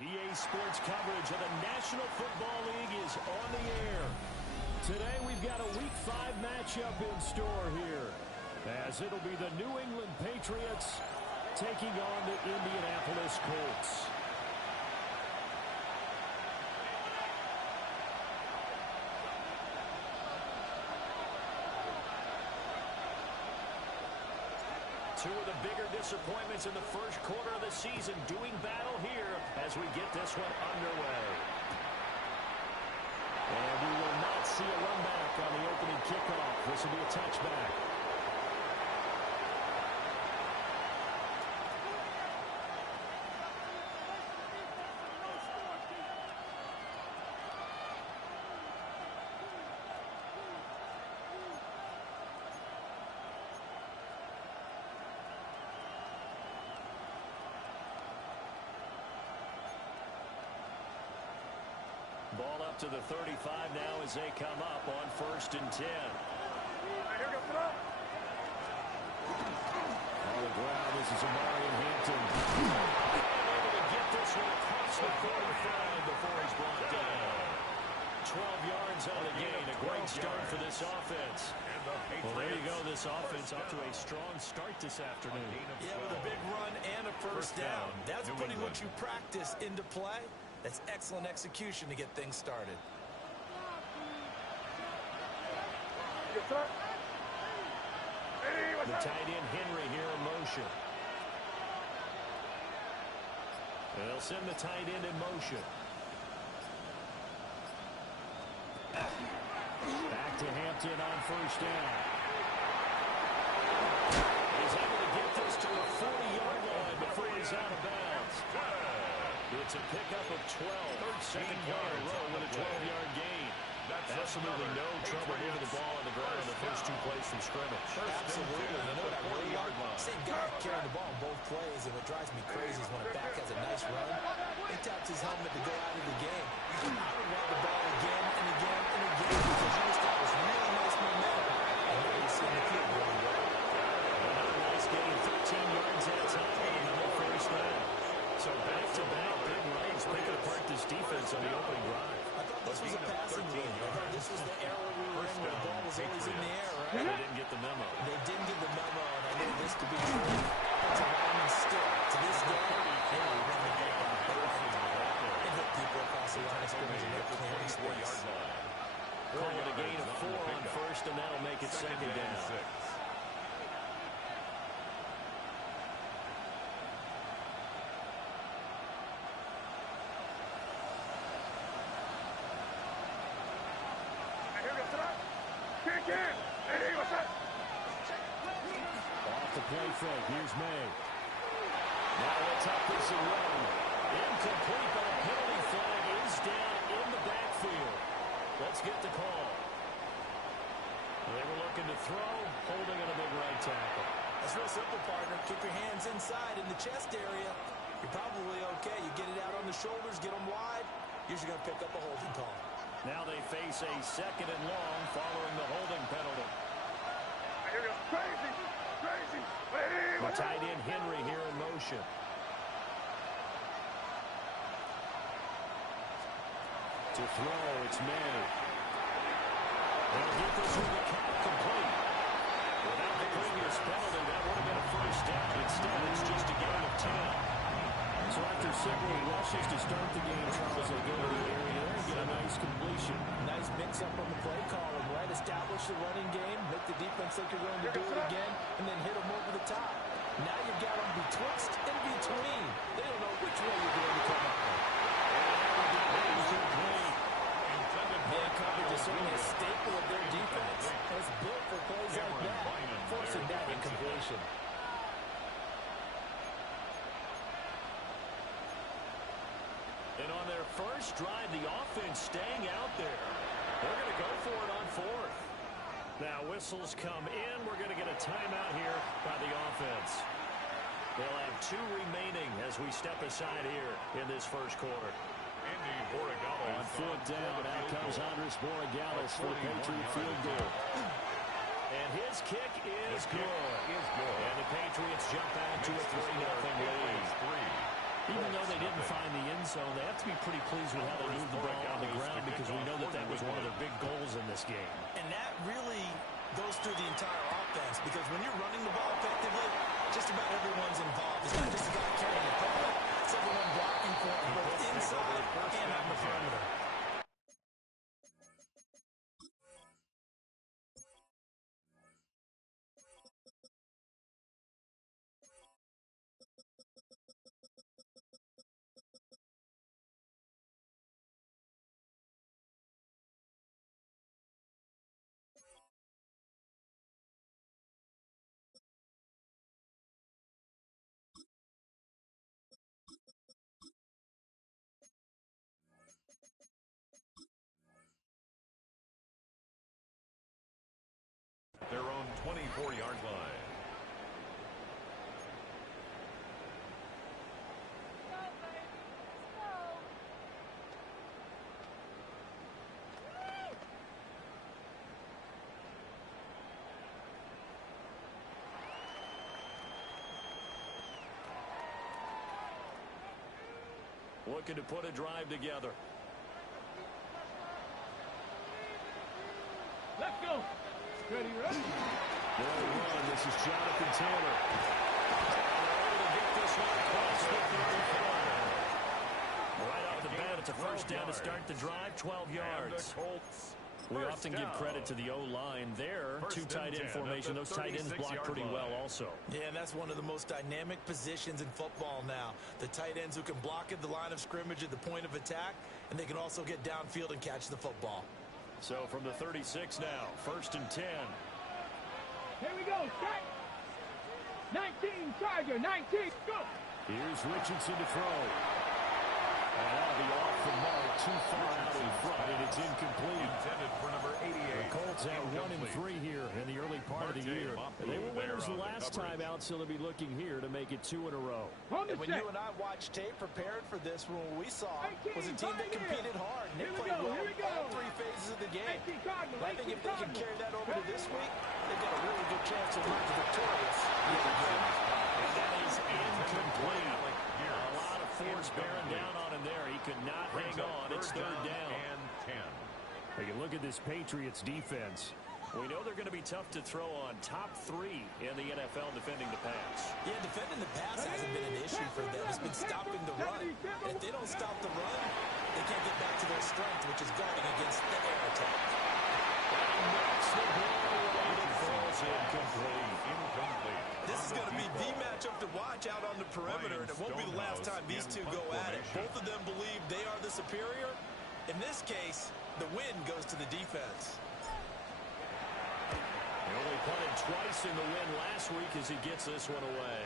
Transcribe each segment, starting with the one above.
EA Sports coverage of the National Football League is on the air. Today we've got a Week 5 matchup in store here, as it'll be the New England Patriots taking on the Indianapolis Colts. Two of the bigger disappointments in the first quarter of the season doing battle here as we get this one underway. And we will not see a run back on the opening kickoff. This will be a touchback. Ball up to the 35 now as they come up on 1st and 10. On the ground, this is Amarian Hampton. Able to get this one across the 45 before he's brought down. 12 yards on the gain. A great start for this offense. Well, there you go. This offense up to a strong start this afternoon. Yeah, with a big run and a first down. That's putting what you practice into play. That's excellent execution to get things started. The tight end Henry here in motion. They'll send the tight end in motion. Back to Hampton on first down. He's able to get this to the 40-yard line before he's out of bounds. It's a pickup of 12. Second play in a row with a 12-yard gain. Absolutely no trouble moving the ball on the ground on the first two plays from scrimmage. Absolutely. You know what I really like? Same guy carrying the ball on both plays, and what drives me crazy is when a back has a nice run, he taps his helmet to go out of the game. I would want the ball again and again and again because you establish really nice momentum, and now you see the field really well. Another nice gain, 13 yards that time, and another first down. So back-to-back big runs picking apart this defense on the opening drive. I thought this was a passing game. I thought this was the era we were in where the ball was always in the air, right? They didn't get the memo. They didn't get the memo, and I know this to be true. It's a lineman still. To this day, they will run the ball and hit people across the line of scrimmage and they're clearing space. Call it a gain of 4 on first, and that'll make it second down. Off the play fake. Here's May. Now let's up this and run. Incomplete, but a penalty flag is down in the backfield. Let's get the call. They were looking to throw, holding on a big right tackle. That's real simple, partner. Keep your hands inside in the chest area. You're probably okay. You get it out on the shoulders, get them wide. Usually going to pick up a holding call. Now they face a 2nd and long following the holding penalty. The tight end Henry here in motion. To throw, it's May. They'll get this one to count complete. Without the previous penalty, that would have been a first down. Instead, it's just a gain of 10. So after several rushes to start the game, Charles, they go to the area and get a nice completion. Nice mix-up on the play calling, right? Establish the running game, make the defense think you're going to do it again, and then hit them over the top. Now you've got them betwixt and between. They don't know which way you're going to come out. Man coverage is certainly a staple of their defense. It's built for plays like that, forcing that incompletion. And on their first drive, the offense staying out there. They're going to go for it on 4th. Now whistles come in. We're going to get a timeout here by the offense. They'll have 2 remaining as we step aside here in this first quarter. On 4th down, out comes Andres Borregales for the Patriot field goal. And his kick is good. And the Patriots jump out to a 3-0 lead. Even though they didn't find the end zone, they have to be pretty pleased with how they moved the ball on the ground because we know that that was one of their big goals in this game. And that really goes through the entire offense because when you're running the ball effectively, just about everyone's involved. It's not just the guy carrying the ball. It's everyone blocking for him, both inside and on the perimeter. Their own 24-yard line. Looking to put a drive together. Let's go. Ready, ready? They'll run. This is Jonathan Taylor. Able to get this one across the 35. Right off the bat, it's a first down to start the drive, 12 yards. We often give credit to the O-line there. Two tight end formation. Those tight ends block pretty well also. Yeah, and that's one of the most dynamic positions in football now. The tight ends who can block at the line of scrimmage at the point of attack, and they can also get downfield and catch the football. So from the 36 now, first and 10. Here we go. Set. 19, Charger, 19. Go. Here's Richardson to throw. And that'll be off the mark, too far out in front, and it's incomplete. Intended for number 88. The Colts have 1-3 here in the early part of the year. They were winners the last time out, so they'll be looking here to make it 2 in a row. And when you and I watched tape prepared for this one, what we saw was a team that competed hard, and they played well in all 3 phases of the game. And I think if they can carry that over to this week, they've got a really good chance to emerge victorious yet again. And that is incomplete. A lot of force bearing down on him there. He could not hang on. It's third down. And 10. Take a look at this Patriots defense. We know they're going to be tough to throw on. Top 3 in the NFL defending the pass. Yeah, defending the pass hasn't been an issue for them. It's been stopping the run. And if they don't stop the run, they can't get back to their strength, which is guarding against the air attack. And that's the ball away. It falls incomplete. This is going to be the matchup to watch out on the perimeter, and it won't be the last time these two go at it. Both of them believe they are the superior. In this case, the win goes to the defense. He only punted twice in the win last week as he gets this one away.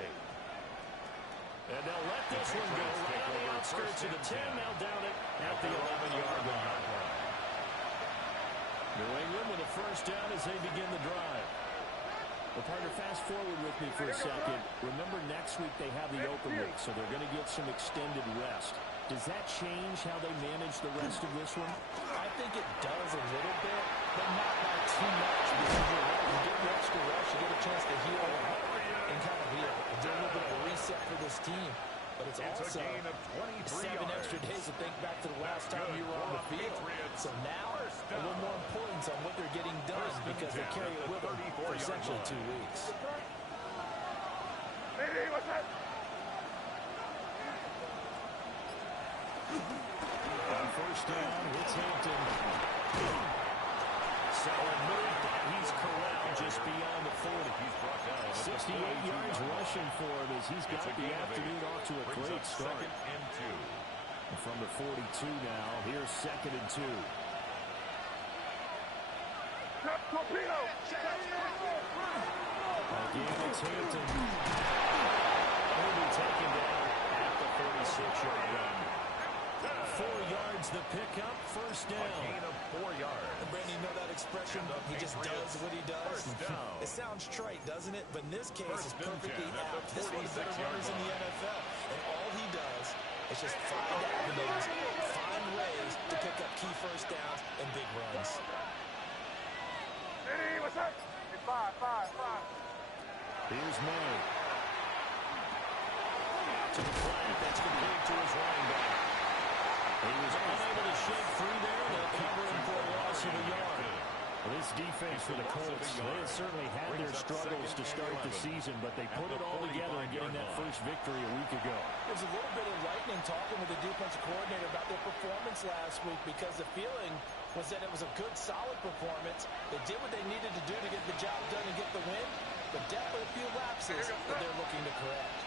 And they'll let this one go right on the outskirts of the 10. Now down it at the 11-yard line. New England with a first down as they begin the drive. Well, partner, fast forward with me for a second. Remember, next week they have the open week, so they're going to get some extended rest. Does that change how they manage the rest of this one? I think it does a little bit, but not by too much. Because you get the extra rest, you get a chance to heal and kind of heal. Do a little bit of a reset for this team. But it's also a gain of 23 7 yards. extra days to think back to the last time you were on the field. So now, a little more importance on what they're getting done because they carry it with them for essentially 2 weeks. Hey, what's that? On first down, it's Hampton. Solid move, but he's corralled just beyond the 40. He's brought down 68 yards rushing for him as he's got the afternoon off to a great start. And 2. From the 42 now, here's 2nd and 2. Torpedo! Again, it's Hampton. He'll be taken down at the 36-yard line. 4 yards the pickup, first down. A gain of 4 yards. And Brandon, you know that expression? He just does what he does. It sounds trite, doesn't it? But in this case, it's perfectly apt. This is one of the better runners in the NFL. And all he does is just find avenues, find ways to pick up key first downs and big runs. Hey, what's up? It's 5. Here's May. To the flat, that's complete. defense for the Colts. They have certainly had their struggles to start the season, but they put it all together in getting that first victory a week ago. There's a little bit of lightning talking with the defensive coordinator about their performance last week because the feeling was that it was a good, solid performance. They did what they needed to do to get the job done and get the win, but definitely a few lapses that they're looking to correct.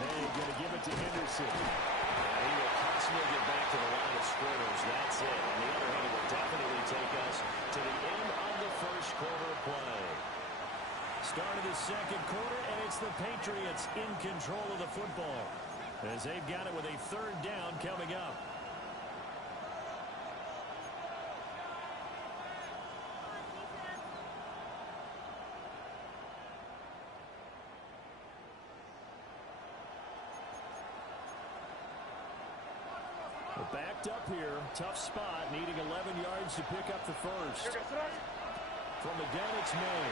May going to give it to Henderson. He will possibly get back to the line of scrimmage. That's it. On the other hand, it will definitely take us to the end of the first quarter of play. Start of the second quarter, and it's the Patriots in control of the football as they've got it with a third down coming up. Backed up here, tough spot, needing 11 yards to pick up the first. From again, it's May.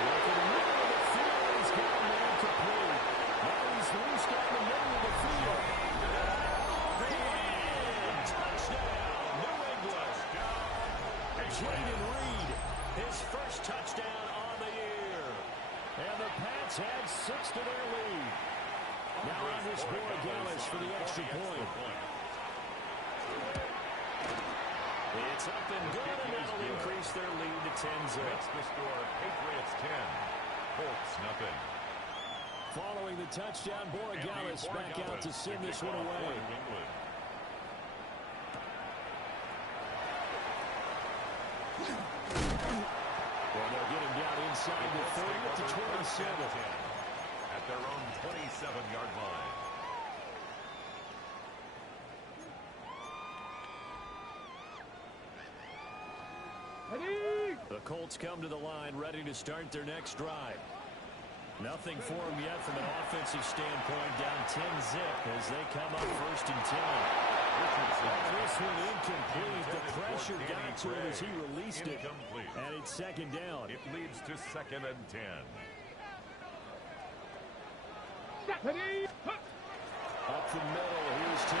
Looking in the middle of the field, he's got a man complete. Now he's loose down the middle of the field. And touchdown, New England. Jaden Reed, his first touchdown on the year. And the Pats add 6 to their lead. Now on this board, Gallis for the extra point. It's up and good, and that'll increase their lead to 10-0. Makes the score Patriots 10, Colts nothing. Following the touchdown, Borregales back out to send this one away. Well, they'll get him down inside the 30 to 27. At their own 27-yard line. The Colts come to the line ready to start their next drive. Nothing for them yet from an offensive standpoint, down 10-zip as they come up first and 10. This one incomplete. The pressure got to him as he released it, and it's second down. It leads to 2nd and 10. Up the middle, here's two.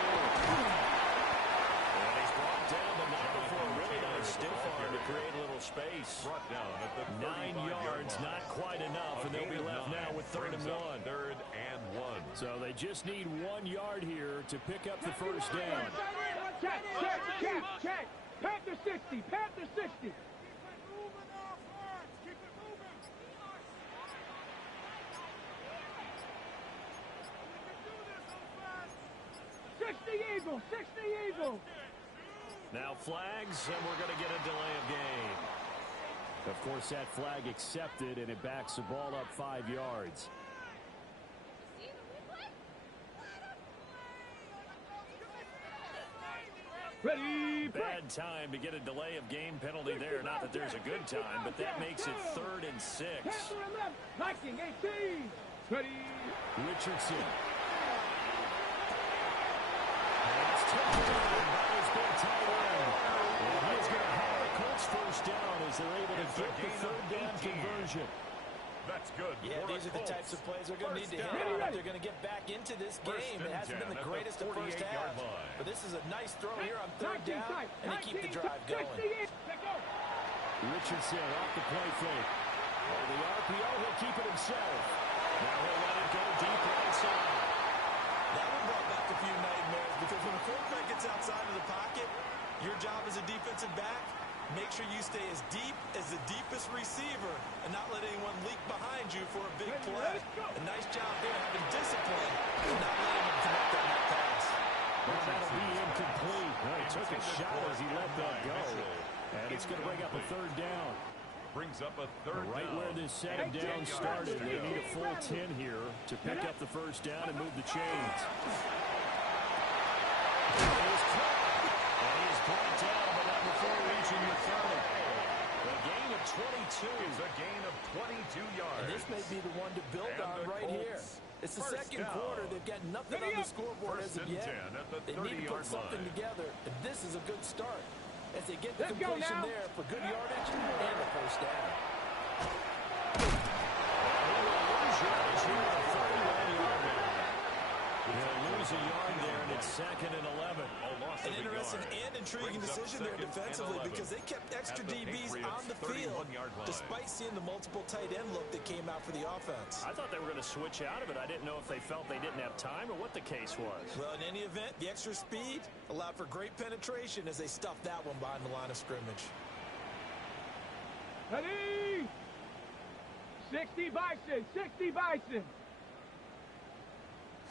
And he's brought down the number for a really nice stiff arm to create a little space. Brought down at the 9 yards, not quite enough, and they'll be left now with 3rd and 1. 3rd and 1. So they just need 1 yard here to pick up the first down. Check. Panther 60. Panther 60. 60 Eagles. 60 Eagles. Now flags, and we're going to get a delay of game. Of course, that flag accepted, and it backs the ball up 5 yards. Ready. Bad time to get a delay of game penalty there. Not that there's a good time, but that makes it 3rd and 6. Panther 11. Viking 18. Ready. Richardson. And it's taken by his big tight end. And he's going to have the Colts first down as they're able to get the 3rd down conversion. That's good. Yeah, these are the types of plays they're going to need to hit on if they're going to get back into this game. It hasn't been the greatest of first half, but this is a nice throw here on 3rd down, and they keep the drive going. Richardson off the play fake. Oh, the RPO, he'll keep it himself. Now he'll let it go deep right side. That one brought back a few nightmares because when the quarterback gets outside of the pocket, your job as a defensive back, make sure you stay as deep as the deepest receiver and not let anyone leak behind you for a big play. A nice job there having discipline and not letting him connect on that pass. Well, that'll be incomplete. Well, he took a shot as he let that go. And it's going to bring up a 3rd down. Brings up a 3rd down. Right where this second down started. They need a full 10 here to pick up the first down and move the chains. He is caught. And he is brought down, but not before reaching the 30. A gain of 22. It's a gain of 22 yards. And this may be the one to build on right here. It's the second quarter. They've got nothing on the scoreboard as of yet. They need to put something together, and this is a good start as they get the completion there for good yardage and the first down. He'll lose a yard there, and it it's 2nd and 11. An interesting and intriguing decision there defensively because they kept extra DBs on the field despite seeing the multiple tight end look that came out for the offense. I thought they were going to switch out of it. I didn't know if they felt they didn't have time or what the case was. Well, in any event, the extra speed allowed for great penetration as they stuffed that one behind the line of scrimmage. Ready? 60 Bison, 60 Bison.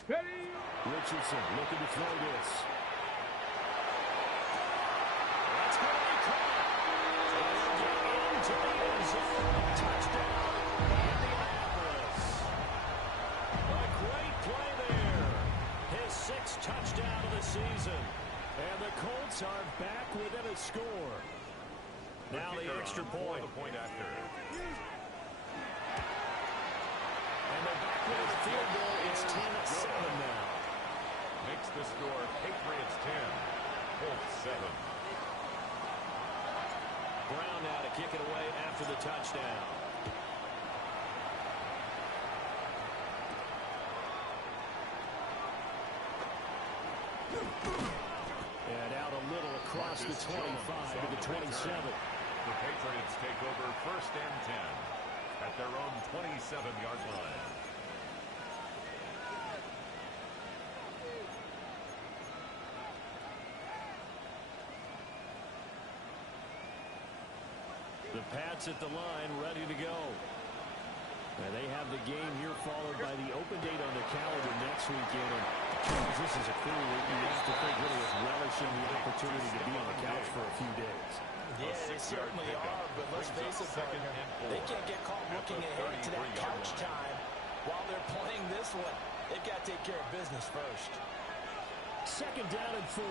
Ready? Richardson looking to throw this. That's going to be caught. Into the end zone. Touchdown, Indianapolis. A great play there. His 6th touchdown of the season. And the Colts are back within a score. Now the extra point. The point after. And they're back with the field goal. It's 10-7 now. Makes the score Patriots 10, Colts 7. Brown now to kick it away after the touchdown. And out a little across the 25 to the 27. The Patriots take over 1st and 10 at their own 27-yard line. The Pats at the line, ready to go. And they have the game here followed by the open date on the calendar next weekend. And Charles, this is a crew that you have to think really is relishing the opportunity to be on the couch for a few days. Yeah, they certainly are, but let's face it, partner, they can't get caught looking ahead to that couch time while they're playing this one. They've got to take care of business first. 2nd down and 4.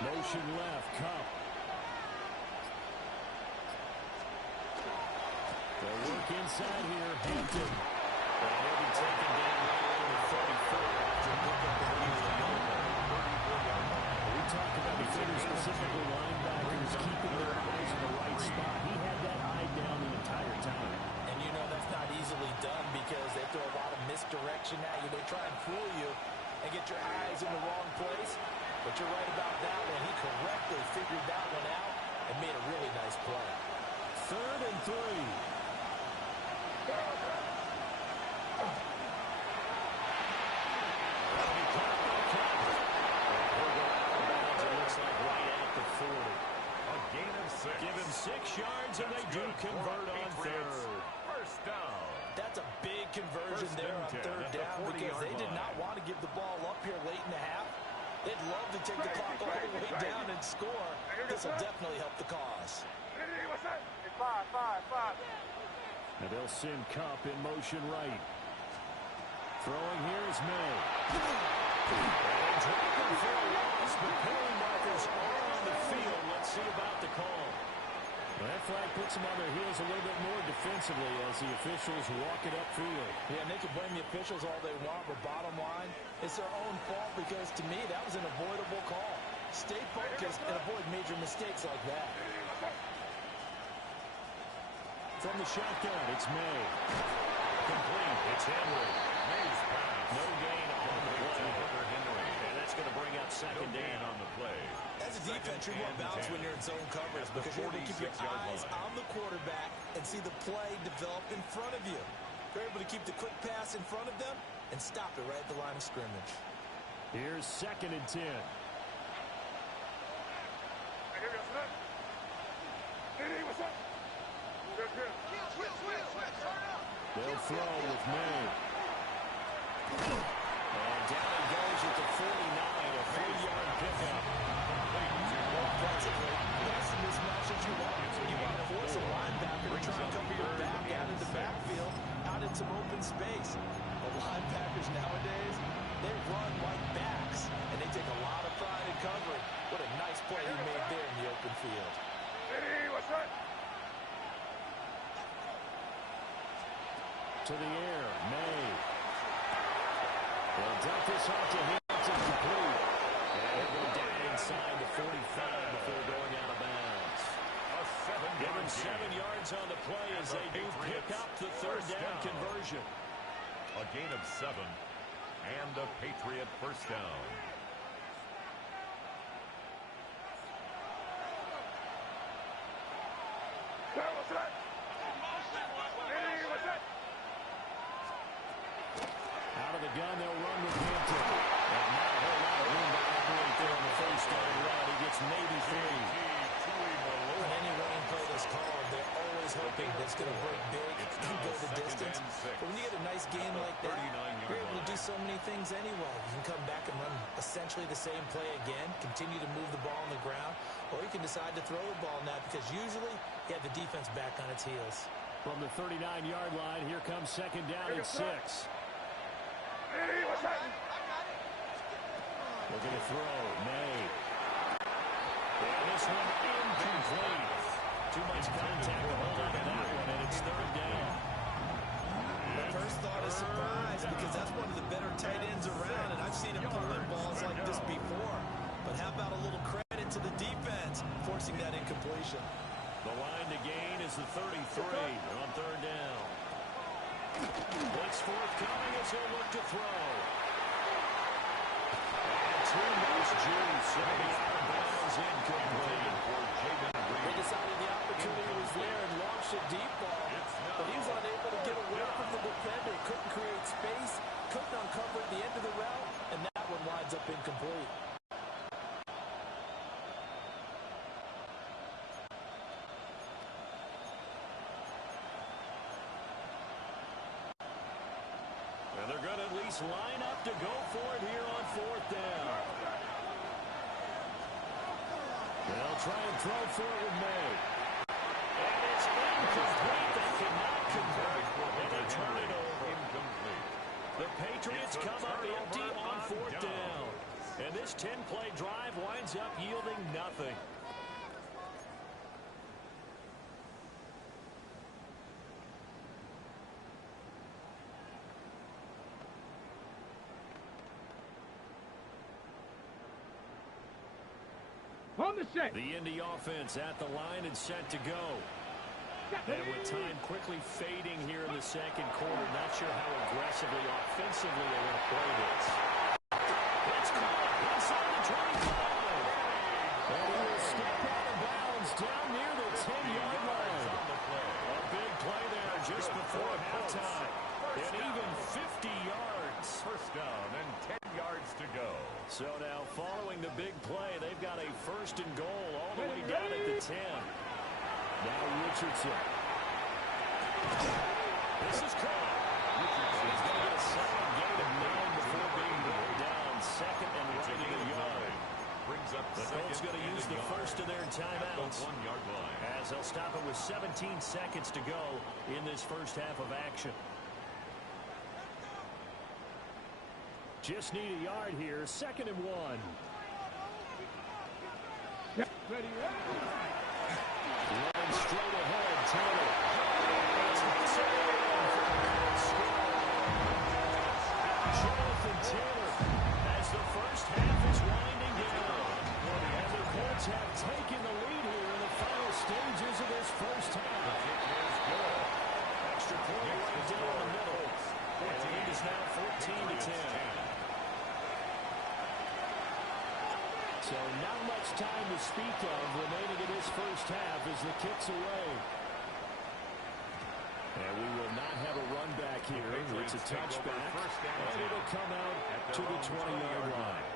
Motion left, Cup. They'll work inside here, Hampton. And he'll be taken down right around the 34 after a pick up the lead. We talked about defenders, specifically linebackers, keeping their eyes in the right spot. He had that eye down the entire time. And you know that's not easily done because they throw a lot of misdirection at you. They try and fool you and get your eyes in the wrong place. But you're right about that one. He correctly figured that one out and made a really nice play. 3rd and 3. Give him 6 yards, and they do convert on 3rd. First down. That's a big conversion there on 3rd down because they did not want to give the ball up here late in the half. They'd love to take the clock all the way down and score. This will definitely help the cause. And they'll send Cup in motion right. Throwing here is May. And dropping for a loss, but penalty markers are on the field. Let's see about the call. Well, that flag puts them on their heels a little bit more defensively as the officials walk it upfield. Yeah, and they can blame the officials all they want, but bottom line, it's their own fault because, to me, that was an avoidable call. Stay focused and avoid major mistakes like that. From the shotgun, it's May. Complete. It's Henry. May's pass. No gain on the play. Henry. And that's going to bring up 2nd down on the play. As a defense, you're more balanced when you're in zone coverage because you're able to keep your eyes on the quarterback and see the play develop in front of you. You're able to keep the quick pass in front of them and stop it right at the line of scrimmage. Here's 2nd and 10. They'll throw with May. And down he goes at the 49, a 3-yard pickup. That's the mismatch that you want. You want to force a linebacker to try and cover your back out in the backfield, out in some open space. The linebackers nowadays, they run like backs, and they take a lot of pride in covering. What a nice play he made there in the open field. To the air, May. They'll dump this off to Hampton, complete. And he'll go down inside the 45 before going out of bounds. A Given gain. 7 yards on the play as they do pick up the third down conversion. A gain of 7 and a Patriot first down. Out of the gun, they'll run with Hampton. And not a whole lot of room to operate there on the first down run. He gets maybe 3. On any running play that's called, they're always hoping that it's going to break big and go the distance. But when you get a nice game like that, you're able to do so many things anyway. You can come back and run essentially the same play again, continue to move the ball on the ground, or you can decide to throw the ball now because usually you have the defense back on its heels. From the 39-yard line, here comes second down and 6. Looking to throw, May. And this one incomplete. Too much contact to hold on to that one, and it's third down. My first thought is surprise because that's one of the better tight ends around, and I've seen him pull in balls like this before. But how about a little credit to the defense forcing that incompletion? The line to gain is the 33 on third down. Blitz forthcoming as he'll look to throw. And too much juice. It'll be out of bounds, incomplete. They decided the opportunity was there and launched a deep ball, but he was unable to get away from the defender. Couldn't create space, couldn't uncover at the end of the route, and that one winds up incomplete. And they're going to at least line up to go for it here on fourth down. They'll try and throw for it with May. And it's incomplete. They cannot convert, and they turn it over. The Patriots come up empty on fourth down. And this 10-play drive winds up yielding nothing. On the set. The Indy offense at the line and set to go. And with time quickly fading here in the second quarter, not sure how aggressively, offensively they're going to play this. It's caught inside the 25. And he will step out of bounds down near the 10-yard line. A big play there just before halftime. And even 50 yards. First down and 10 yards to go. So now following the big play, they've got a first and goal all the way down at the 10. Now Richardson. This is caught. He's going to get a second gain of 9 before being brought down. Second and right in the yard. Brings up the Colts going to use the first of their timeouts. 1-yard line. As they'll stop it with 17 seconds to go in this first half of action. Just need a yard here. Second and 1. Ready, ready. Running straight ahead, Taylor. Jonathan Taylor as the first half is winding down. And the Colts have taken the lead here in the final stages of this first half. Extra point right down the middle. And the lead is now 14-10. So not much time to speak of remaining in this first half as the kick's away. And we will not have a run back here. It's a touchback, and it'll come out to the 20-yard line.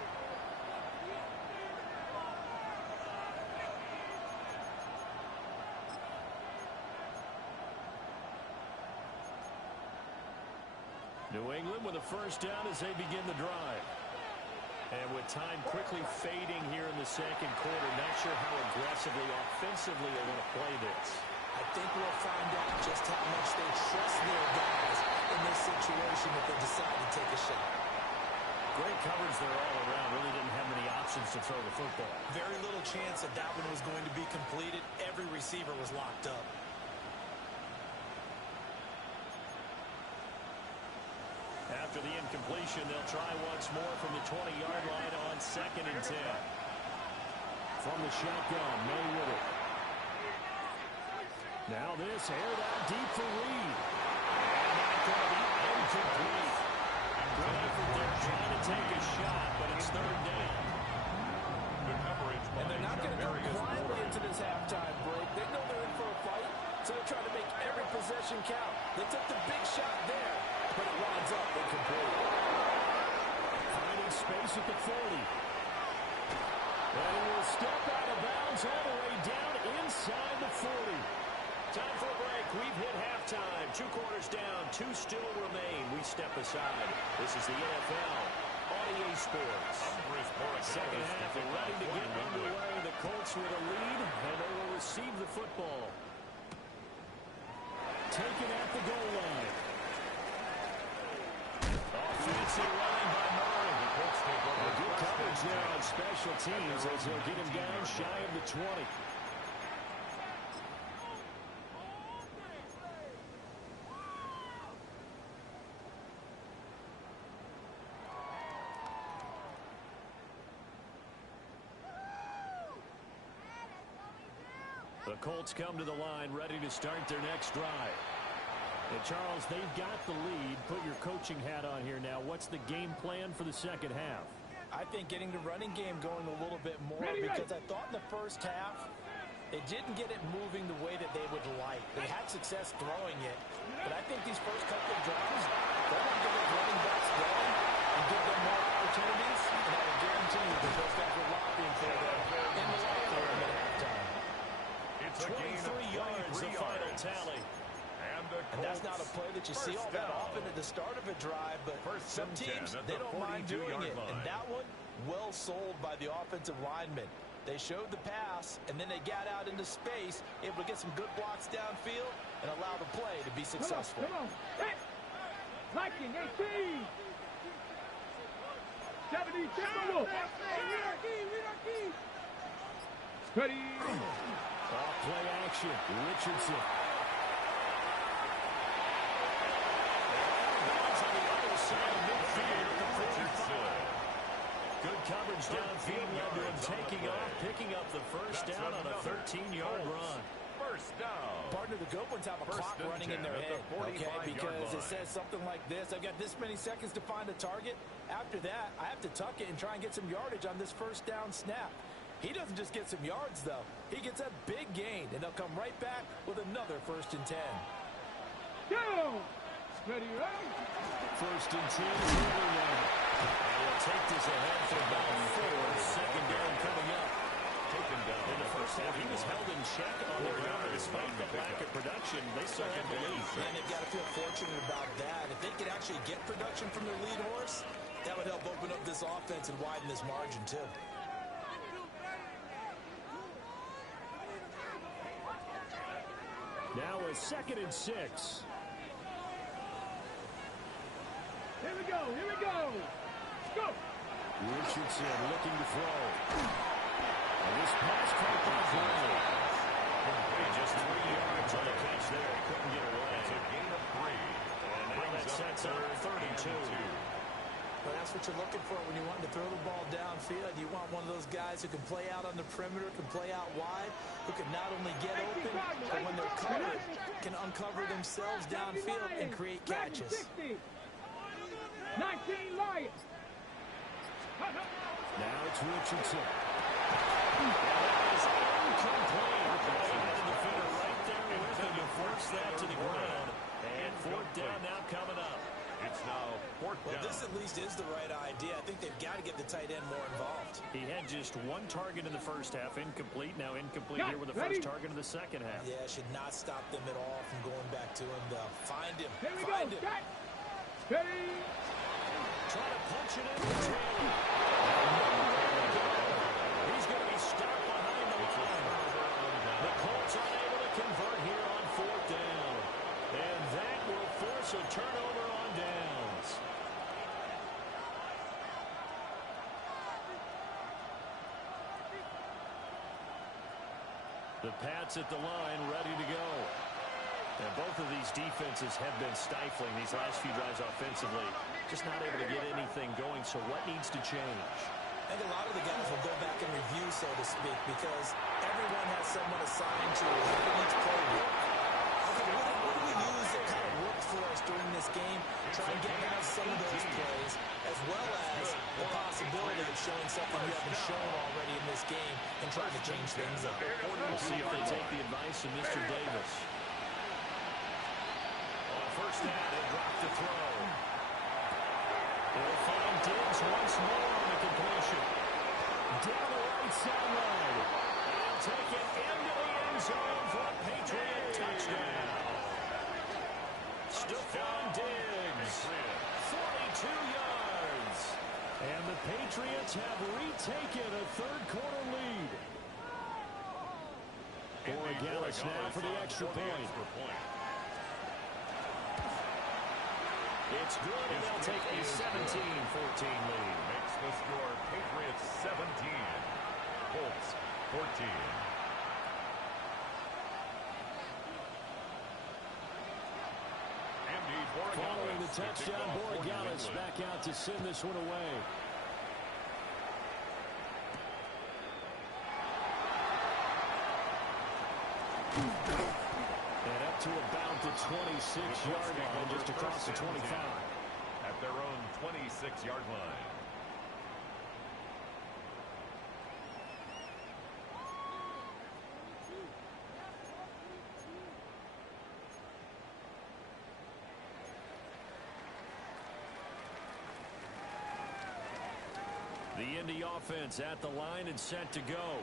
New England with a first down as they begin the drive. And with time quickly fading here in the second quarter, not sure how aggressively, offensively they want to play this. I think we'll find out just how much they trust their guys in this situation if they decide to take a shot. Great coverage there all around. Really didn't have many options to throw the football. Very little chance that that one was going to be completed. Every receiver was locked up. After the incompletion, they'll try once more from the 20-yard line on second and 10. From the shotgun, May with it. Now this aired out deep for Reed. And that's going to be incomplete. Good effort there trying to take a shot, but it's third down. The coverage And they're not going to go Javarius quietly Ward. into this halftime break. They know they're in for a fight, so they're trying to make every possession count. They took the big shot there, but it winds up incomplete. Finding space at the 40. And he will step out of bounds all the way down inside the 40. Time for a break. We've hit halftime. 2 quarters down. 2 still remain. We step aside. This is the NFL on EA Sports. Second half and ready to get underway. The Colts with a lead, and they will receive the football. Taken at the goal line. Offensive running by Murray. The Colts take over. Good coverage there on special teams as they'll get him down shy of the 20. The Colts come to the line ready to start their next drive. And Charles, they've got the lead. Put your coaching hat on here now. What's the game plan for the second half? I think getting the running game going a little bit more because I thought in the first half they didn't get it moving the way that they would like. They had success throwing it, but I think these first couple of drives, they're going to get those running backs going and give them more opportunities, and I will guarantee you that those guys are lobbying for them in the locker room at halftime. It's a gain of 23 yards, the final tally. And that's not a play that you see all that often at the start of a drive, but some teams, they don't mind doing it. And that one, well sold by the offensive lineman. They showed the pass, and then they got out into space, able to get some good blocks downfield and allow the play to be successful. Come on. Hey. Liking 18. 70, Timberwolf. Ready. Off play action. Richardson. Good coverage downfield led to him taking off, picking up the first down on a 13-yard run. First down. Partner, the good ones have a clock running in their head, okay, because it says something like this. I've got this many seconds to find a target. After that, I have to tuck it and try and get some yardage on this first down snap. He doesn't just get some yards, though. He gets a big gain, and they'll come right back with another 1st and 10. Go. Ready, right? 1st and 10 over now. And he'll take this ahead for about 4. Second down coming up. Taken down. In the first half, he was held in check on the ground. Despite the lack of production, they still had the lead. And they've got to feel fortunate about that. If they could actually get production from their lead horse, that would help open up this offense and widen this margin, too. Now a 2nd and 6. Here we go. Here we go. Go. Richardson looking to throw. And this pass caught by Brown. Just 3 yards on the catch there. He couldn't get away. It's a gain of 3. And now that sets up 32. But that's what you're looking for when you want to throw the ball downfield. You want one of those guys who can play out on the perimeter, can play out wide, who can not only get open, but when they're covered, can uncover themselves downfield and create catches. 19 Lions. Now it's Richardson. And that is incomplete. They had the defender right there with him to force that to the ground. And 4th down now coming up. It's now 4th down. Well, this at least is the right idea. I think they've got to get the tight end more involved. He had just 1 target in the first half, incomplete. Now incomplete here with the first target in the second half. Yeah, should not stop them at all from going back to him, though. Find him. Here we Find go. him. Ready. Trying to punch it in with Taylor. He's going to be stopped behind the line. The Colts unable to convert here on 4th down. And that will force a turnover on downs. The Pats at the line ready to go. And both of these defenses have been stifling these last few drives offensively. Just not able to get anything going, so what needs to change? I think a lot of the guys will go back and review, so to speak, because everyone has someone assigned to helping each play work. during this game. Try and get past some of those plays, as well as the possibility of showing something you haven't shown already in this game and trying to change things up. We'll see if they take the advice of Mr. Davis. On first down, they drop the throw. They'll find Diggs once more on the completion. Down the right sideline. They'll take it into the end zone for a Patriot touchdown. Stephon Diggs, 42 yards. And the Patriots have retaken a third-quarter lead. Borregales now for the extra point. It's good, and they'll take a 17-14 lead. Makes the score Patriots 17, Colts 14. Following the touchdown, Borregales back out to send this one away. And up to about the 26-yard line, just across the 25. At their own 26-yard line. The Indy offense at the line and set to go.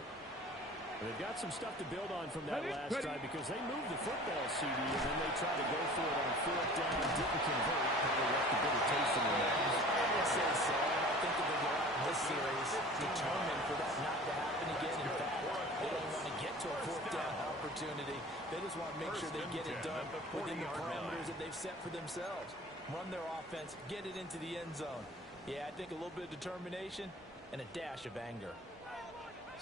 They've got some stuff to build on from that last drive because they moved the football, CD, and then they tried to go for it on fourth down, didn't convert, but they left a bitter taste in their mouth. I would say so. I think that they go out in this series determined for that not to happen again. In fact, they don't want to get to a fourth down opportunity. They just want to make sure they get it done within the parameters that they've set for themselves. Run their offense, get it into the end zone. Yeah, I think a little bit of determination and a dash of anger.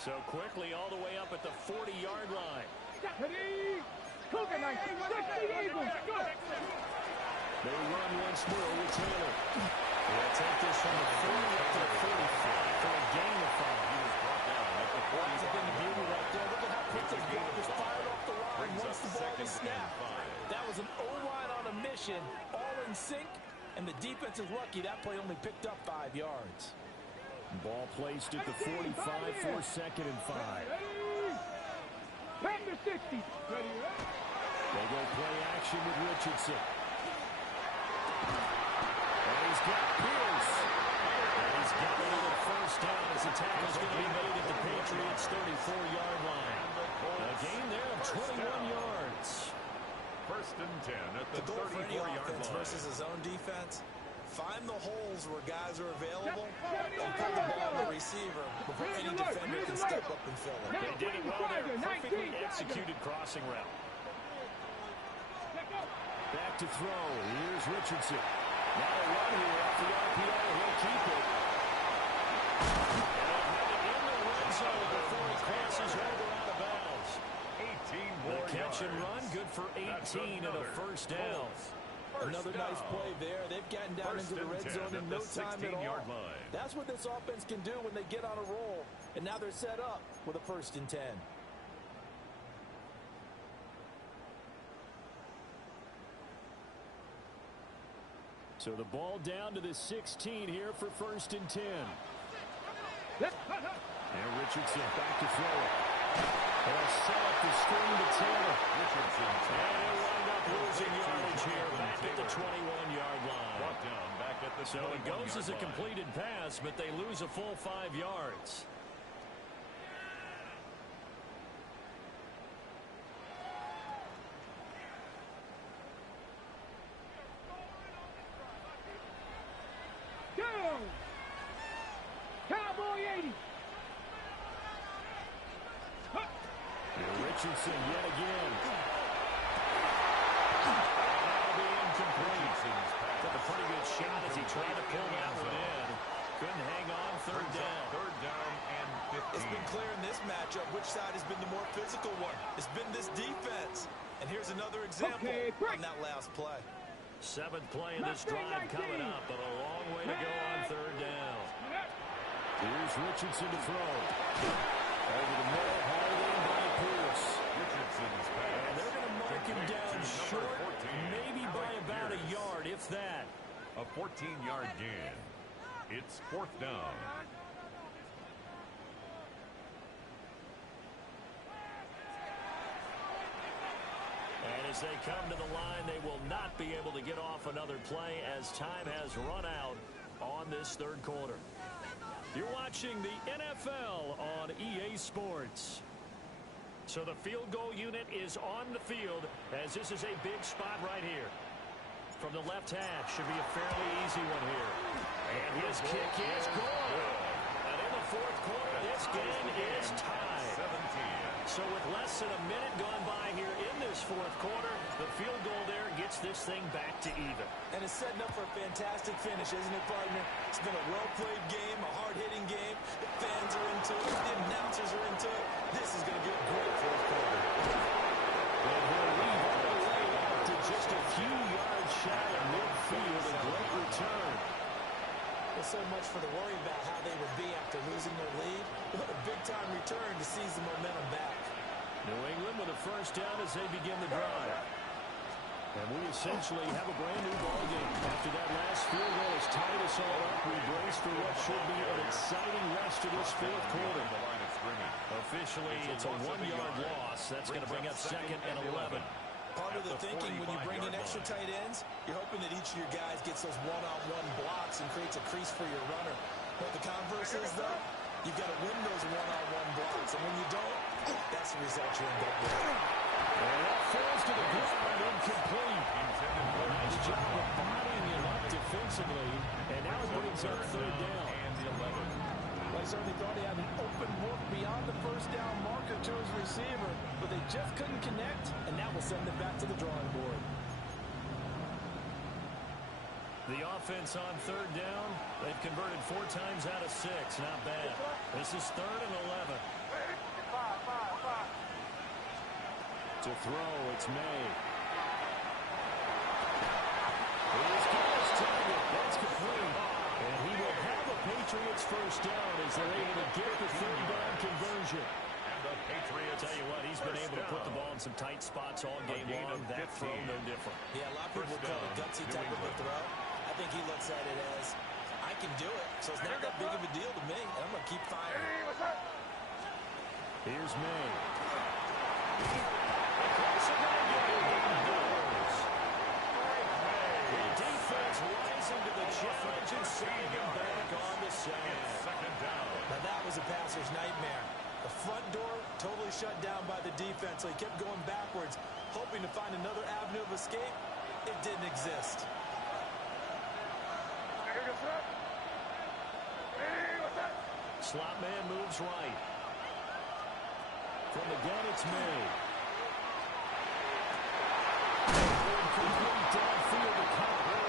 So quickly all the way up at the 40-yard line. They run once more with Taylor. They'll take this from the 40 up to the 45 for a gain of 5. He was brought down at the 40. That's been the beauty right there. Look at how quick the ball was fired off the line once the ball was snapped. That was an O-line on a mission, all in sync, and the defense is lucky that play only picked up 5 yards. Ball placed at the 45 for 2nd and 5. Back to 60. They go play action with Richardson. And he's got Pierce. And he's got another first down as the tackle's going to be made at the Patriots' 34-yard line. A gain there of 21 yards. First and 10 at the 34-yard line. Versus his own defense. Find the holes where guys are available and put the ball on the receiver before any defender can step up and fill it. They did it well there. Perfectly executed crossing route. Back to throw. Here's Richardson. Now a run here off the RPO. He'll keep it. And he'll have it in the red zone before he crosses over out of bounds. 18 more The catch and yards. run, good for 18 and a first down. Another nice play there. They've gotten down into the red zone in no time at all. That's what this offense can do when they get on a roll. And now they're set up with a 1st and 10. So the ball down to the 16 here for 1st and 10. And Richardson back to throw it. They'll set up the screen to Taylor. Richardson. And they wind up losing yardage here back at the 21-yard line. Brought down back at the So it goes as a completed pass, but they lose a full 5 yards. Down. Cowboy 80. Richardson yet again. That'll be incomplete. Took a pretty good shot as he tried to pull that one in. Couldn't hang on. 3rd down. 3rd down and 15. It's been clear in this matchup which side has been the more physical one. It's been this defense. And here's another example on that last play. 7th play of this drive coming up, but a long way to go on 3rd down. Here's Richardson to throw. Over the middle, hard in by Pierce. Richardson's pass. And they're going to mark taken down short, maybe by about a yard, if that. A 14-yard gain. It's 4th down. And as they come to the line, they will not be able to get off another play as time has run out on this third quarter. You're watching the NFL on EA Sports. So the field goal unit is on the field as this is a big spot right here. From the left half, should be a fairly easy one here. And his kick is good. And in the fourth quarter, this game is tied. 17. So with less than a minute gone by here in this fourth quarter, the field goal there gets this thing back to even. And it's setting up for a fantastic finish, isn't it, partner? It's been a well-played game, a hard-hitting game. The fans are into it. The announcers are into it. This is going to be a great fourth quarter. And he'll leave all the way out to just a few yards shy of midfield. A great return. There's so much for the worry about how they would be after losing their lead. What a big-time return to seize the momentum back. New England with a first down as they begin the drive. And we essentially have a brand-new ballgame. After that last field goal has tied us all up, we brace for what should be an exciting rest of this fourth quarter. Officially, it's a 1-yard loss. That's going to bring up 2nd and 11. Part of the thinking when you bring in extra tight ends, you're hoping that each of your guys gets those one-on-one blocks and creates a crease for your runner. What the converse is, though, you've got to win those one-on-one blocks. And when you don't, that's the result you end up with. And that falls to the ground, incomplete. Nice job of bodying him up defensively. And now it brings up 3rd down. And the 11. Well, I certainly thought he had an open look beyond the first down marker to his receiver, but they just couldn't connect, and that will send them back to the drawing board. The offense on 3rd down, they've converted 4 times out of 6. Not bad. This is 3rd and 11. To throw, it's May. Here's Carl's target. That's complete. And he will have a Patriots first down as they're able to get the 3rd down conversion. And the Patriots. Tell you what, he's been able to put the ball in some tight spots all game long. That throw, no different. Yeah, a lot of people would call it a gutsy type of a throw. I think he looks at it as, I can do it, so it's not that big of a deal to me, and I'm going to keep firing. Here's May. Across the goes. The defense rising to the challenge and sending him back on the side. 2nd down. Now that was a passer's nightmare. The front door totally shut down by the defense, so he kept going backwards, hoping to find another avenue of escape. It didn't exist. Slot man moves right. From the gun, it's May. Complete downfield to Cutler.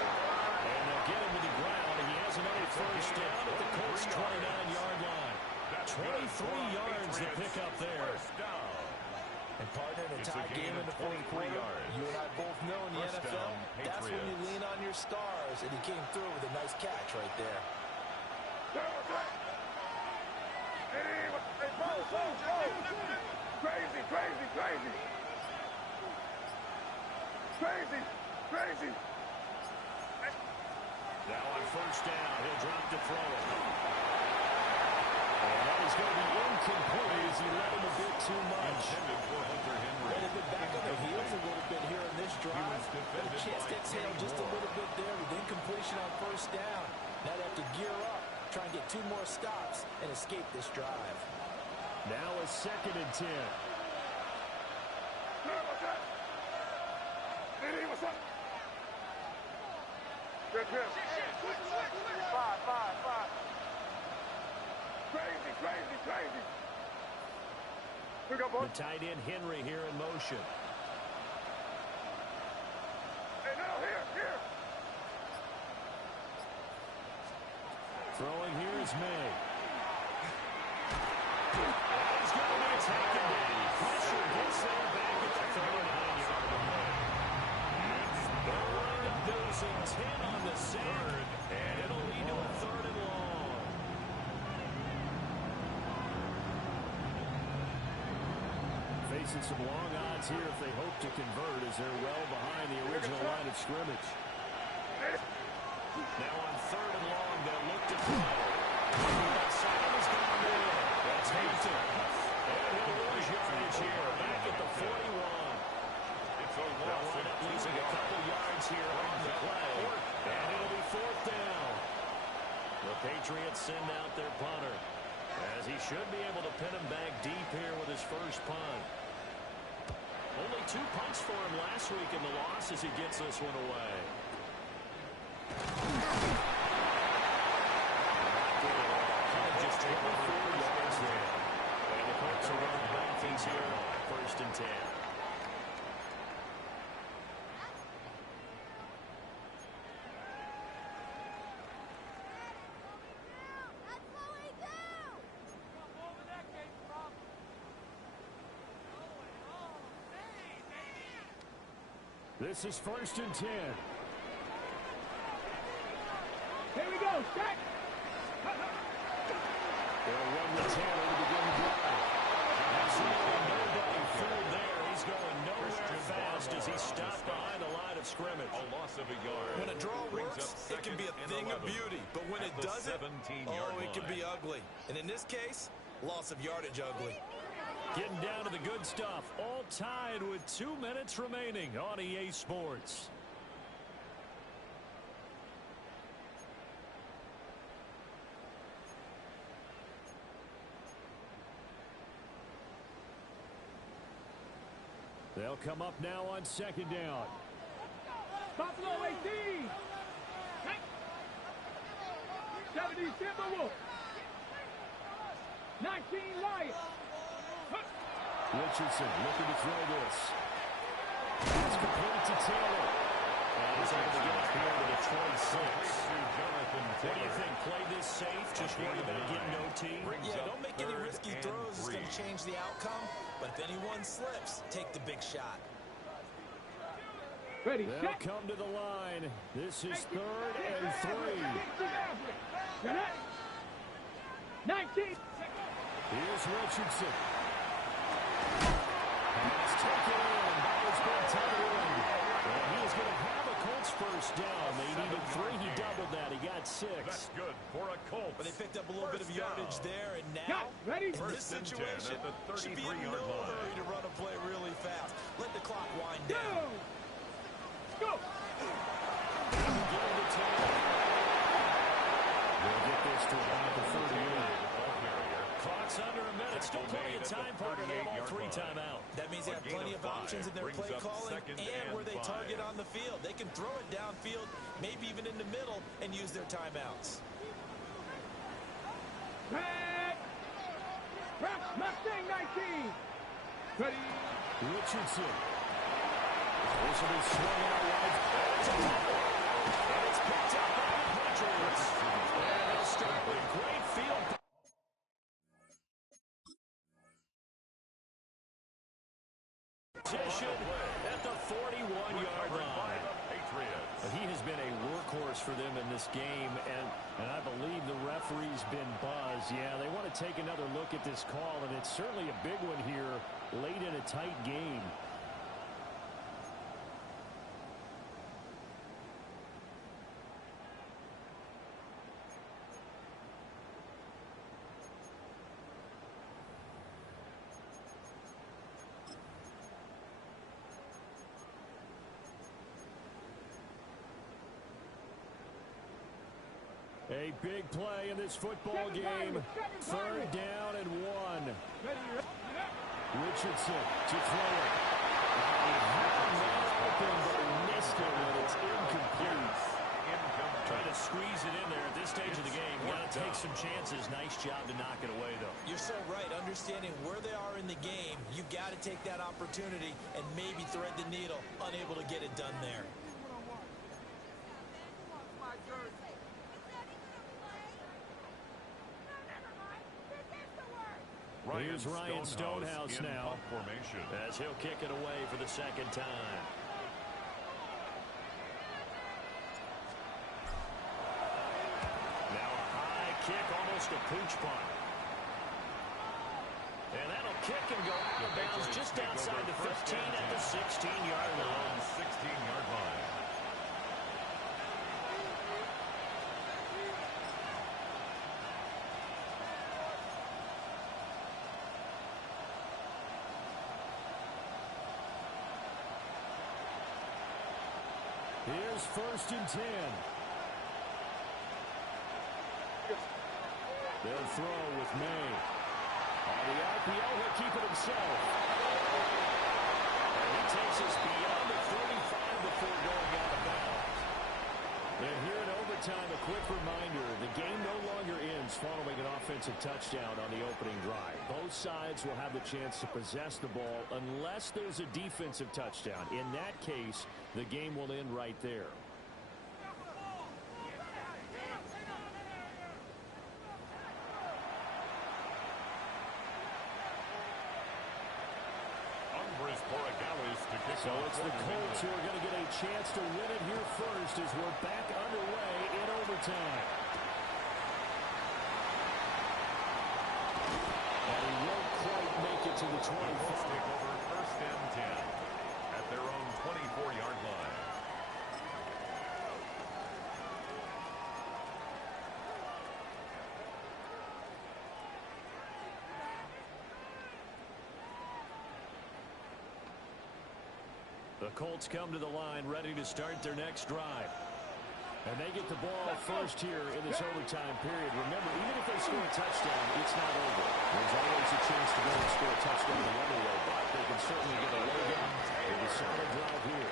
And they'll get him to the ground. He has another first down at the Colts' 29-yard line. 23 yards to pick up there. And partner, in a tie game in the fourth quarter, you and I both know in the NFL, that's when you lean on your stars, and he came through with a nice catch right there. Crazy. Now on first down, he'll drop to throw it. And that is going to be incomplete as he let him a bit too much. They've been back on their heels a little bit here in this drive. Had a chance to exhale just a little bit there with incompletion on first down. Now they have to gear up, try and get 2 more stops, and escape this drive. Now a 2nd and 10. What's up? Good. Five. Crazy. The tight end Henry here in motion. Hey, now here. Throwing here is May. He's going to be taken down. Pressure gets there back at the 39-yard line. They'll wind up losing 10 on the sack, and it'll lead to a 3rd and long. Facing some long odds chance here if they hope to convert, as they're well behind the original line of scrimmage. Now on 3rd and long, they'll look to throw. That side is gone in. That's Hampton. And he'll lose yardage here, back at the 41. They'll wind up losing a couple yards here on the play. And it'll be 4th down. The Patriots send out their punter, as he should be able to pin him back deep here with his first punt. Only 2 punts for him last week in the loss as he gets this one away. Just 24 yards there. And the Colts are running back things here, 1st and 10. This is 1st and 10. Here we go, set. They'll run with Taylor to begin the drive. Absolutely nobody fooled there. He's going nowhere fast as he stopped behind the line of scrimmage. A loss of a yard. When a draw works, it can be a thing of beauty. But when it doesn't, it can be ugly. And in this case, loss of yardage ugly. Getting down to the good stuff. All tied with 2 minutes remaining on EA Sports. They'll come up now on 2nd down. Buffalo 18. 70 Timberwolves. 19 Lions. Richardson looking to throw this. It's complete to Taylor. And he's able to get up here to the 26. What do you think? Play this safe? Just worry about getting OT? Yeah, don't make any risky throws. It's going to change the outcome. But if anyone slips, take the big shot. Ready, They'll set. come to the line. This is 3rd and 3. 19. Here's Richardson. Pass taken in by his big tight end. And he is going to have a Colts first down. They needed 3. He doubled that. He got 6. That's good for a Colts. But they picked up a little bit of yardage there, and now, Ready? in this situation, should be in no hurry to run a play really fast. Let the clock wind down. Go! They'll get this to about the 38. Clock's under a minute. Still plenty of time, partner. They have all 3 timeouts. That means they have plenty of options in their play calling and where they target on the field. They can throw it downfield, maybe even in the middle, and use their timeouts. Red! Mustang 19! Ready? Richardson. This will be swung out wide. And it's picked up by the Patriots. And they'll start with great field position at the 41-yard line. But he has been a workhorse for them in this game, and I believe the referee's been buzzed. Yeah, they want to take another look at this call, and it's certainly a big one here late in a tight game. A big play in this football game. 3rd down and 1. Richardson to throw it. He had a man open, but he missed it, and it's incomplete. Trying to squeeze it in there at this stage of the game. Got to take some chances. Nice job to knock it away, though. You're so right. Understanding where they are in the game, you got to take that opportunity and maybe thread the needle. Unable to get it done there. Here's Ryan Stonehouse now, as he'll kick it away for the 2nd time. Now a high kick, almost a pooch punt. And that'll kick and go out of bounds just outside the 15 at the 16-yard line. 16-yard line. Here's 1st and 10. They'll throw with May. On the RPO, he'll keep it himself. And he takes us beyond the 35 before going out of bounds. And here in overtime, a quick reminder, the game no longer ends following an offensive touchdown on the opening drive. Both sides will have the chance to possess the ball unless there's a defensive touchdown. In that case, the game will end right there. So it's the Colts who are going to get a chance to win it here first as we're back underway in overtime. And he won't quite make it to the 25. Take over 1st and 10 at their own 24-yard line. The Colts come to the line ready to start their next drive. And they get the ball first here in this overtime period. Remember, even if they score a touchdown, it's not over. There's always a chance to go and score a touchdown the other way, but they can certainly get a laydown with a solid drive here.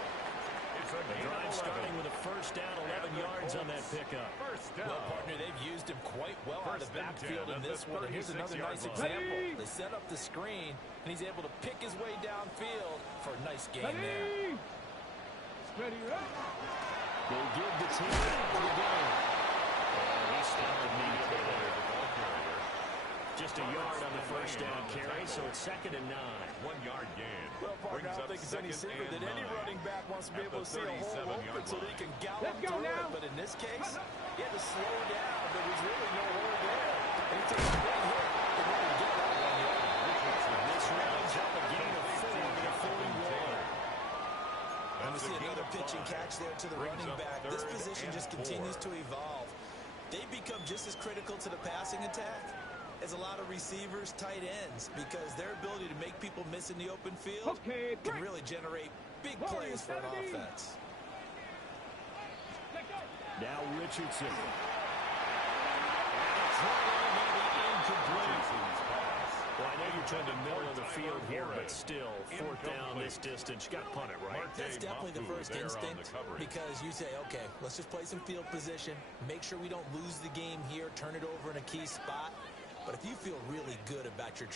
The drive starting with a 1st down, 11 yards on that pickup. Well, partner, they've used him quite well out of the backfield in this one. And here's another nice example. They set up the screen, and he's able to pick his way downfield for a nice gain there. Ready, right? They give the team for the game. And he stopped immediately there. Just a yard on the 1st down carry, so it's 2nd and 9. 1-yard gain. Well, partner, I don't think it's any secret that any running back wants to be able to see a hole open so that he can gallop through it. But in this case, he had to slow down. There was really no hole there. And he takes a big hit in order to get that 1 yard. This rounds up a gain of 4 to 41. And we see another pitch and catch there to the running back. This position just continues to evolve. They become just as critical to the passing attack as a lot of receivers, tight ends, because their ability to make people miss in the open field can really generate big plays for an offense. Now Richardson. Incomplete. Well, I know you're trying to middle of the field here, but still, 4th down this distance. You got to punt it, right? That's definitely the first instinct, because you say, okay, let's just play some field position, make sure we don't lose the game here, turn it over in a key spot. But if you feel really good about your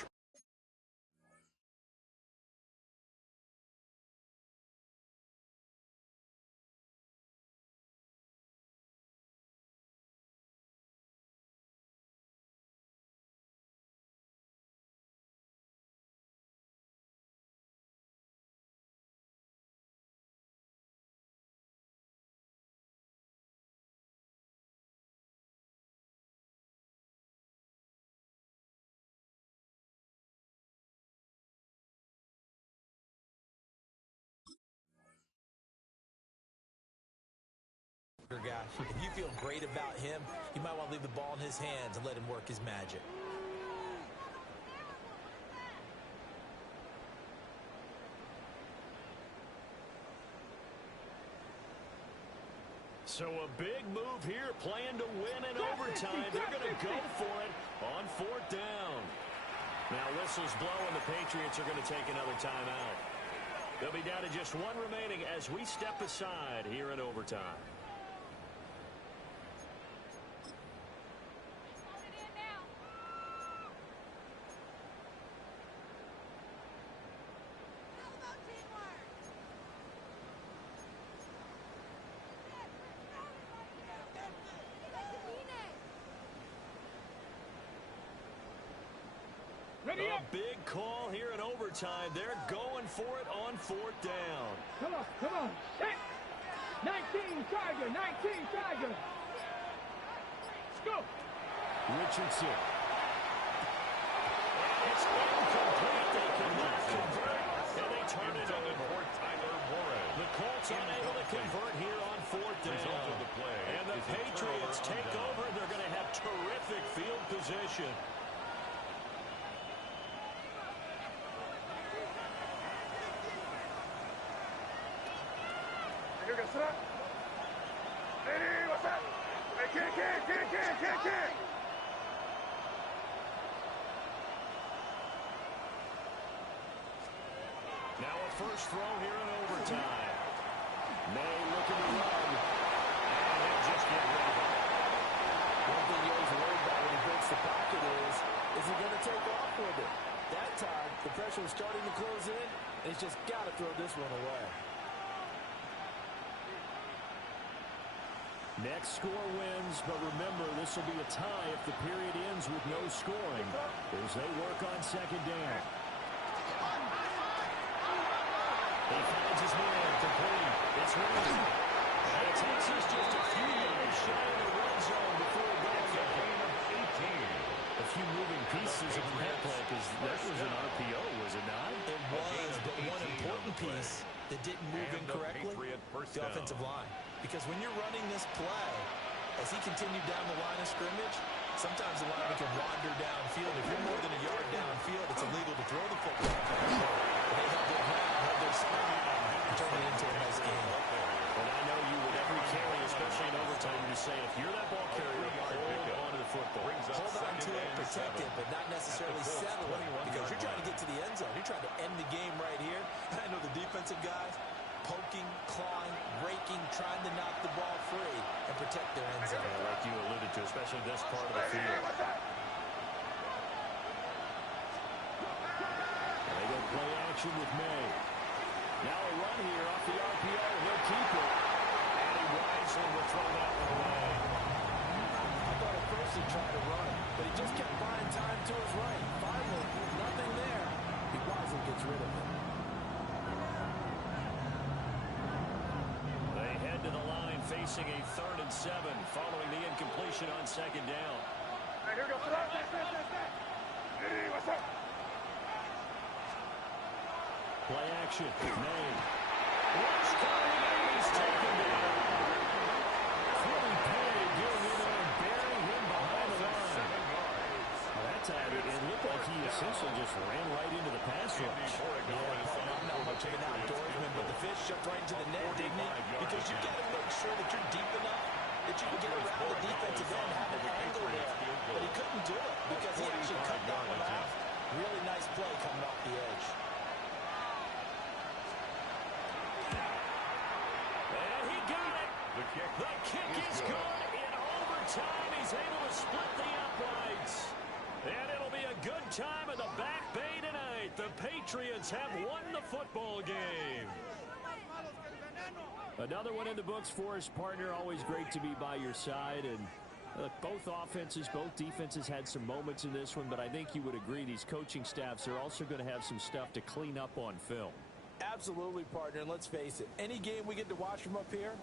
guy. If you feel great about him, you might want to leave the ball in his hands and let him work his magic. So a big move here, playing to win in overtime. They're going to go for it on 4th down. Now whistles blow, and the Patriots are going to take another timeout. They'll be down to just 1 remaining as we step aside here in overtime. A big call here in overtime. They're going for it on 4th down. Come on. Hey. 19, Tiger, 19, Tiger. Let's go. Richardson. And it's incomplete. take over, and they're going to have terrific field position. Now a first throw here in overtime. May looking to run. And he'll just get rid of it. One thing you always worry about when he breaks the pocket is he going to take off with it? That time, the pressure was starting to close in, and he's just got to throw this one away. Next score wins, but remember, this will be a tie if the period ends with no scoring as they work on second down. He finds his man complete. It's running. And it takes us just a few yards shy of the red zone before going a gain of 18. A few moving pieces in that play because that was an RPO, was it not? It was, but one important piece that didn't move in correctly, the offensive line. Because when you're running this play, as he continued down the line of scrimmage, sometimes the lineman can wander downfield. If you're more than a yard downfield, it's illegal to throw the football. But they held their ground, held their spot, and turned it into a nice game. And I know you with every carry, especially in overtime, you say if you're that ball carrier, hold on to the football. Hold on to it, protect it, but not necessarily settle it. Because you're trying to get to the end zone. You're trying to end the game right here. And I know the defensive guys poking, clawing, raking, trying to knock the ball free and protect their end zone. Like you alluded to, especially this part of the field. They go play action with May. Now a run here off the RPO. He'll keep it. And he wisely will throw that one away. I thought at first he tried to run, but he just kept buying time to his right. Finally, nothing there. He wisely gets rid of it. They head to the line facing a 3rd and 7 following the incompletion on second down. Here we go. Hey, what's up? Play action. May. Watch coming. He's taken down. Fully paid going in there and burying him behind the line. Well, that time it looked like he essentially just ran right into the pass rush. I'm not much of an outdoorsman, but the fish jumped right into the net, didn't he? Because you've got to make sure that you're deep enough that you can get around the defensive end, have an angle there. But he couldn't do it because he actually cut that one off. Really nice play coming off the edge. And he got it. The kick is good. In overtime, he's able to split the uprights. And it'll be a good time at the Back Bay tonight. The Patriots have won the football game. Another one in the books for his partner. Always great to be by your side. And both offenses, both defenses had some moments in this one, but I think you would agree these coaching staffs are also going to have some stuff to clean up on film. Absolutely, partner. And let's face it, any game we get to watch from up here,